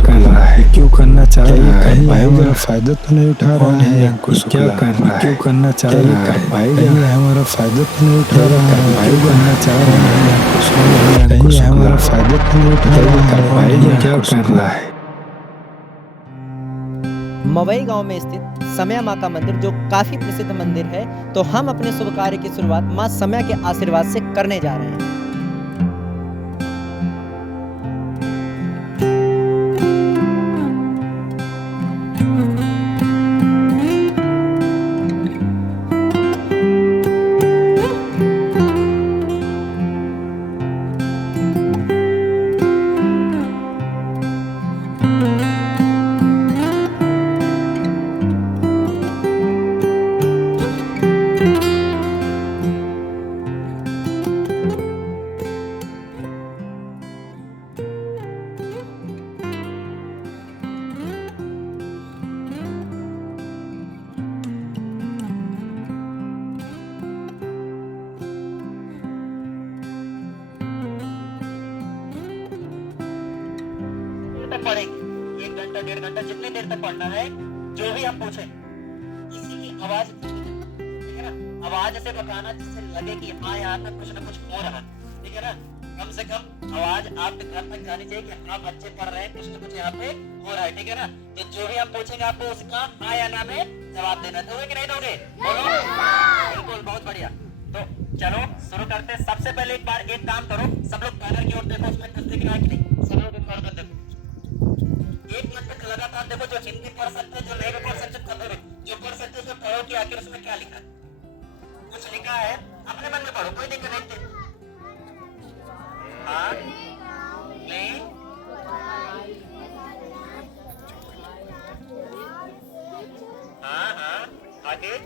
करना है, क्यों करना चाह रहा है भाई मेरा फायदा तो नहीं उठा रहा है, क्या करना, क्यों करना चाह रहा है भाई हमारा फायदा तो नहीं उठा रहा है, क्यों करना चाह रहा है, नहीं हमारा फायदा तो नहीं उठा रहा है, भाई क्या करना है। मवई गांव में स्थित समय माँ का मंदिर जो काफी प्रसिद्ध मंदिर है, तो हम अपने शुभ कार्य की शुरुआत माँ समय के आशीर्वाद से करने जा रहे हैं। पढ़ेंगे 1 घंटा 1.5 घंटा जितने देर तक पढ़ना है, जो भी हम पूछे किसी की आवाज, ठीक है ना, आवाज से बताना जिससे लगे कि हाँ यहाँ पे कुछ ना कुछ हो रहा है, ठीक है ना। कम से कम आवाज आपके घर तक जानी चाहिए कि हाँ बच्चे पढ़ रहे हैं, कुछ ना कुछ यहाँ पे हो रहा है, ठीक है ना। तो जो भी हम पूछेंगे आपको उसका हाँ या ना में जवाब देना, दोगे कि नहीं दोगे? बोलो। बिल्कुल, बहुत बढ़िया। तो चलो शुरू करते हैं। सबसे पहले एक बार एक काम करो, सब लोग बैनर की ओर देखो, उसमें कुछ दिख रहा है कि नहीं, सब लोग एक बार देखो, 1 मिनट तक लगातार देखो। जो हिंदी पढ़ सकते हैं, जो नहीं भी पढ़ सकते, कभी जो पढ़ सकते हैं उसमें पढ़ो कि आखिर उसमें क्या लिखा है। कुछ लिखा है अपने मन में पढ़ो, कोई दिक्कत नहीं। हाँ नहीं, हाँ हाँ, आगे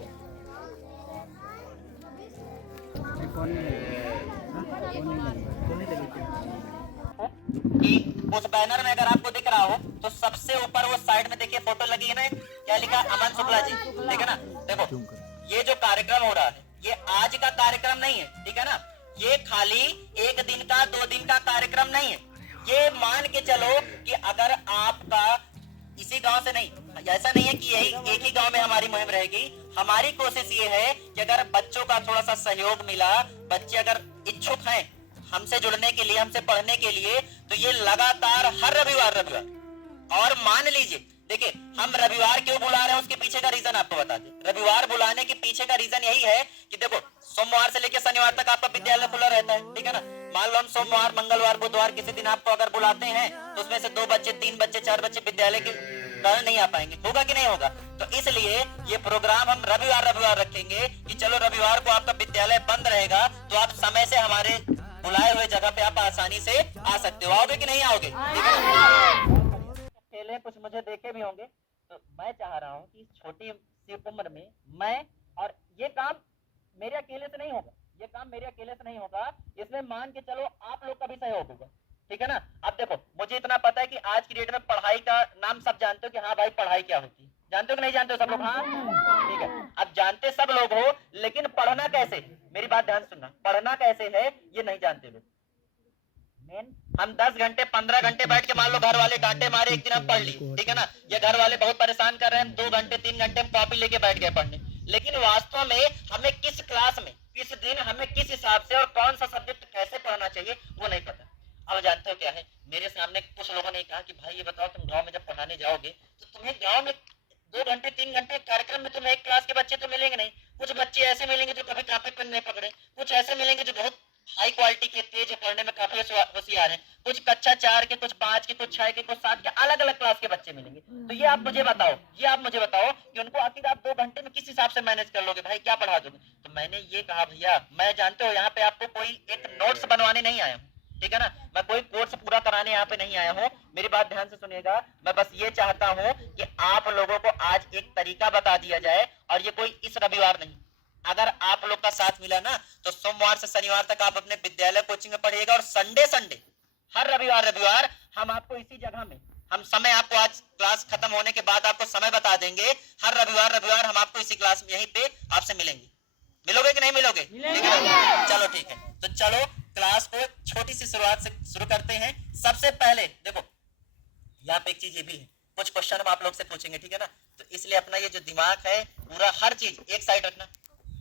कि उस बैनर में अगर आपको दिख रहा हो तो सबसे ऊपर वो साइड में देखिए फोटो लगी है ना, क्या लिखा? अमन शुक्ला जी, ठीक है ना। देखो ये जो कार्यक्रम हो रहा है ये आज का कार्यक्रम नहीं है, ठीक है ना। ये खाली 1 दिन का 2 दिन का कार्यक्रम नहीं है। ये मान के चलो कि अगर आपका इसी गांव से नहीं, ऐसा नहीं है कि यही एक ही गांव में हमारी मुहिम रहेगी। हमारी कोशिश ये है कि अगर बच्चों का थोड़ा सा सहयोग मिला, बच्चे अगर इच्छुक हैं हमसे जुड़ने के लिए, हमसे पढ़ने के लिए, तो ये लगातार हर रविवार और मान लीजिए, देखिए हम रविवार क्यों बुला रहे हैं उसके पीछे का रीजन आपको बता दें। रविवार बुलाने के पीछे का रीजन यही है कि देखो सोमवार से लेकर शनिवार तक आपका विद्यालय खुला रहता है, ठीक है ना। मान लो हम सोमवार, मंगलवार, बुधवार किसी दिन आपको अगर बुलाते हैं तो उसमें से 2 बच्चे, 3 बच्चे, 4 बच्चे विद्यालय के कारण नहीं आ पाएंगे, होगा कि नहीं होगा। तो इसलिए ये प्रोग्राम हम रविवार रखेंगे कि चलो रविवार को आपका विद्यालय बंद रहेगा तो आप समय से हमारे बुलाए हुए जगह पे आप आसानी से आ सकते हो। आओगे कि नहीं आओगे? खेले कुछ मुझे देखे भी होंगे, तो मैं चाह रहा हूँ कि इस छोटी सी उम्र में मैं, और ये काम मेरे अकेले से नहीं होगा, ये काम मेरे अकेले से नहीं होगा, इसमें मान के चलो आप लोग का भी सहयोग होगा, ठीक है ना। अब देखो मुझे इतना पता है कि आज की डेट में पढ़ाई का नाम सब जानते हो कि हाँ भाई पढ़ाई क्या होती है, जानते हो कि नहीं जानते हो सब लोग? हाँ ठीक है। अब जानते सब लोग हो, लेकिन पढ़ना कैसे, मेरी बात ध्यान सुनना, पढ़ना कैसे है ये नहीं जानते लोग। हम 10 घंटे 15 घंटे बैठ के मान लो घर वाले डांटे मारे, एक दिन हम पढ़ लिए, ठीक है ना। ये घर वाले बहुत परेशान कर रहे हैं, 2 घंटे 3 घंटे हम कॉपी लेके बैठ गए पढ़ने, लेकिन वास्तव में हमें किस क्लास में, किस दिन, हमें किस हिसाब से और कौन सा सब्जेक्ट कैसे पढ़ना चाहिए वो नहीं पता। अब जानते हो क्या है, मेरे सामने कुछ लोगों ने कहा कि भाई ये बताओ तुम गाँव में जब पढ़ाने जाओगे तो तुम्हें गाँव में 2 घंटे 3 घंटे कार्यक्रम में तुम्हें एक क्लास के बच्चे तो मिलेंगे नहीं। कुछ बच्चे ऐसे मिलेंगे जो कभी कापी पेन नहीं पकड़े, कुछ ऐसे मिलेंगे जो बहुत हाई क्वालिटी के, तेज पढ़ने में काफी होशियार हैं, कुछ कक्षा 4 के, कुछ 5 के, कुछ 6 के, कुछ 7 के, अलग अलग क्लास के बच्चे मिलेंगे। तो ये आप मुझे बताओ कि उनको आखिर आप 2 घंटे में किस हिसाब से मैनेज कर लोगे, भाई क्या पढ़ा दोगे। तो मैंने ये कहा भैया, मैं जानते हो यहाँ पे आपको कोई एक नोट्स बनवाने नहीं आया हूँ, ठीक है ना, मैं कोई कोर्स पूरा कराने यहाँ पे नहीं आया हूँ। मेरी बात ध्यान से सुनिएगा, मैं बस ये चाहता हूँ कि आप लोगों को आज एक तरीका बता दिया जाए, और ये कोई इस रविवार नहीं, अगर आप लोग का साथ मिला ना तो सोमवार से शनिवार तक आप अपने विद्यालय कोचिंग में पढ़िएगा, और संडे हर रविवार हम आपको इसी जगह में, हम समय आपको आज क्लास खत्म होने के बाद आपको समय बता देंगे, हर रविवार हम आपको इसी क्लास में यहीं पे आपसे मिलेंगे। मिलोगे कि नहीं मिलोगे? चलो ठीक है, तो चलो क्लास को छोटी सी शुरुआत से शुरू करते हैं। सबसे पहले देखो यहाँ पे एक चीज ये भी है, कुछ क्वेश्चन हम आप लोग से पूछेंगे, ठीक है ना, तो इसलिए अपना ये जो दिमाग है पूरा हर चीज एक साइड रखना,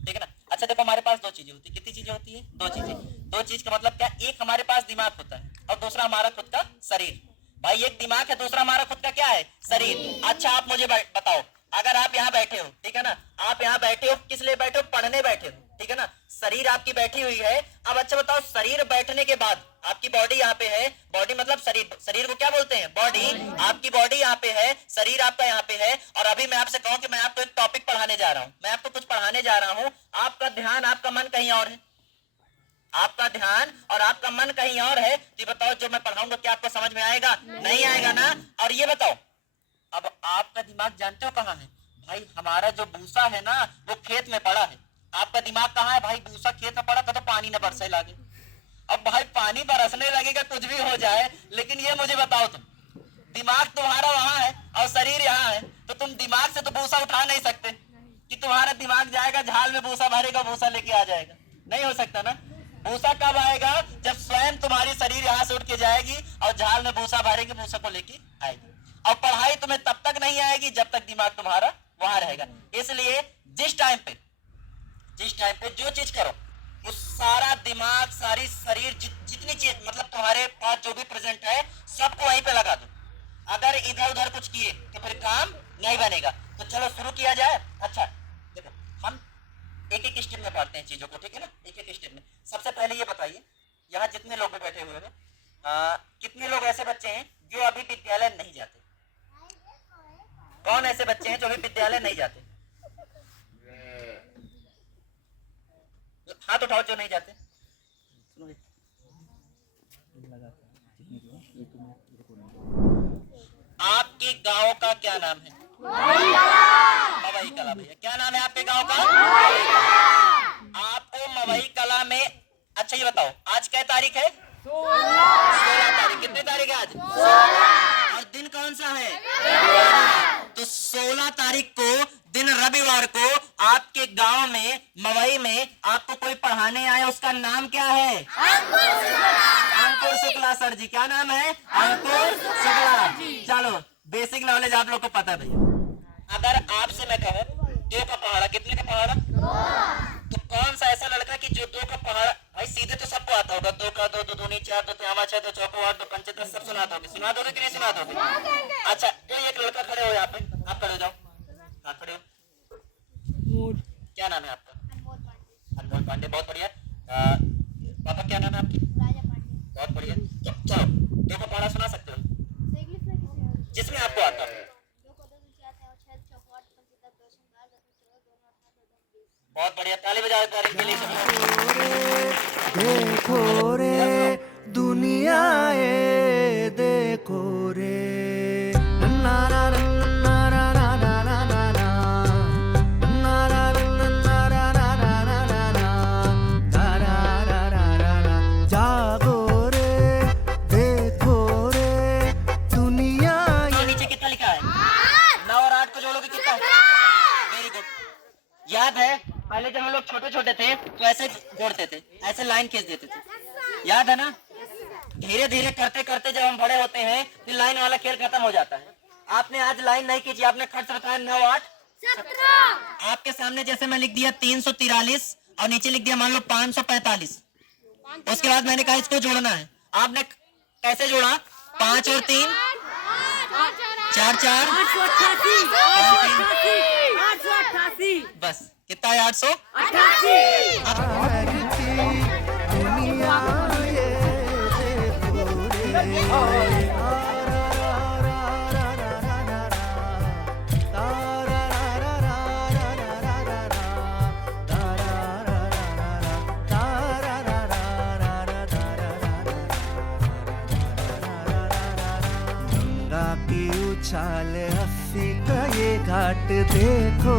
ठीक है ना। अच्छा देखो, हमारे पास दो चीजें होती है, कितनी चीजें होती है, दो चीजें। दो चीज का मतलब क्या, एक हमारे पास दिमाग होता है और दूसरा हमारा खुद का शरीर। भाई एक दिमाग है, दूसरा हमारा खुद का क्या है, शरीर। अच्छा आप मुझे बताओ, अगर आप यहाँ बैठे हो, ठीक है ना, आप यहाँ बैठे हो, किस लिए बैठे हो, पढ़ने बैठे हो, ठीक है ना, शरीर आपकी बैठी हुई है। अब अच्छा बताओ, शरीर बैठने के बाद आपकी बॉडी यहाँ पे है, बॉडी मतलब शरीर, शरीर को क्या बोलते हैं, बॉडी। आपकी बॉडी यहाँ पे है, शरीर आपका यहाँ पे है, और अभी मैं आपसे कहूँ कि मैं आपको एक टॉपिक पढ़ाने जा रहा हूँ, मैं आपको कुछ पढ़ाने जा रहा हूँ, आपका ध्यान, आपका मन कहीं और है, आपका ध्यान और आपका मन कहीं और है, तो बताओ जो मैं पढ़ाऊंगा क्या आपको समझ में आएगा, नहीं आएगा ना। और ये बताओ, अब आपका दिमाग जानते हो कहाँ है, भाई हमारा जो भूसा है ना वो खेत में पड़ा है। आपका दिमाग कहाँ है, भाई भूसा खेत में पड़ा तो पानी न बरसे लगे। अब भाई पानी बरसने लगेगा कुछ भी हो जाए, लेकिन ये मुझे बताओ, तुम दिमाग तुम्हारा वहां है और शरीर यहाँ है, तो तुम दिमाग से तो भूसा उठा नहीं सकते कि तुम्हारा दिमाग जाएगा झाल में भूसा भरेगा, भूसा लेके आ जाएगा, नहीं हो सकता ना। भूसा कब आएगा, जब स्वयं तुम्हारी शरीर यहाँ से उठ के जाएगी और झाल में भूसा भरेगी, भूसा को लेके आएगी। और पढ़ाई तुम्हें तब तक नहीं आएगी जब तक दिमाग तुम्हारा वहां रहेगा। इसलिए जिस टाइम पे जो चीज करो, वो सारा दिमाग, सारी शरीर, जितनी चीज मतलब तुम्हारे पास जो भी प्रेजेंट है, सबको वहीं पे लगा दो। अगर इधर उधर कुछ किए तो फिर काम नहीं बनेगा। तो चलो शुरू किया जाए। अच्छा देखो, हम एक एक स्टेप में पढ़ते हैं चीजों को, ठीक है ना, एक एक स्टेप में। सबसे पहले ये बताइए, यहाँ जितने लोग बैठे हुए हैं, कितने लोग ऐसे बच्चे हैं जो अभी विद्यालय नहीं जाते? कौन ऐसे बच्चे हैं जो अभी विद्यालय नहीं जाते? हाथ उठाओ जो नहीं जाते। आपके गांव का क्या नाम है? मवई कला। भैया क्या नाम है आपके गांव का? आपको मवई कला में, अच्छा ये बताओ, आज क्या तारीख है? 16 तारीख। कितनी तारीख है आज? 16। और दिन कौन सा है? तो 16 तारीख को, दिन रविवार को, आपके गांव में मवई में आपको कोई पढ़ाने आया, उसका नाम क्या है? अंकुर शुक्ला सर जी। क्या नाम है? अंकुर शुक्ला। चलो बेसिक नॉलेज आप लोग को पता है भैया। अगर आपसे मैं कहूँ 2 का पहाड़ा, कितने का पहाड़ा? 2। तो कौन सा ऐसा लड़का कि जो 2 का पहाड़ा, भाई सीधे तो सबको आता होगा, 2 का 2, 2 दूनी 4, 2 त्यामा 6, 2 चौको 8, 2 पंचे 10, सब सुना दोगे। सुना दोगे कि नहीं सुना दोगे? अच्छा तो एक लड़का खड़े हो यहाँ पे, आप खड़े हो जाओ। हाँ खड़े हो। क्या नाम है आपका? अनमोल पांडे। बहुत बढ़िया। पापा क्या नाम है आपकी? बहुत बढ़िया। चलो 2 का पहाड़ा सुना सकते हो जिसमें आपको आता है? बहुत बढ़िया, ताली बजाओ तारीफ के लिए। देखो रे दुनिया ये देखो रे, ना ना ना ना ना ना ना ना ना ना ना ना ना ना ना, जागो रे देखो रे दुनिया। नीचे कितना लिखा है? 9 और 8 को जोड़ोगे कितना? Very good. याद है पहले जब हम लोग छोटे छोटे थे तो ऐसे जोड़ते थे, ऐसे लाइन खींच देते थे, याद है ना। धीरे धीरे करते करते जब हम बड़े होते हैं फिर लाइन वाला खेल खत्म हो जाता है। आपने आज लाइन नहीं खींची, आपने खर्च रखा 9 8 17। आपके सामने जैसे मैं लिख दिया 343 और नीचे लिख दिया मान लो 545। उसके बाद मैंने कहा इसको जोड़ना है। आपने कैसे जोड़ा? 5 और 3 4 4 888। बस कितना है? 888। गंगा की उछाल हंसी का ये घाट देखो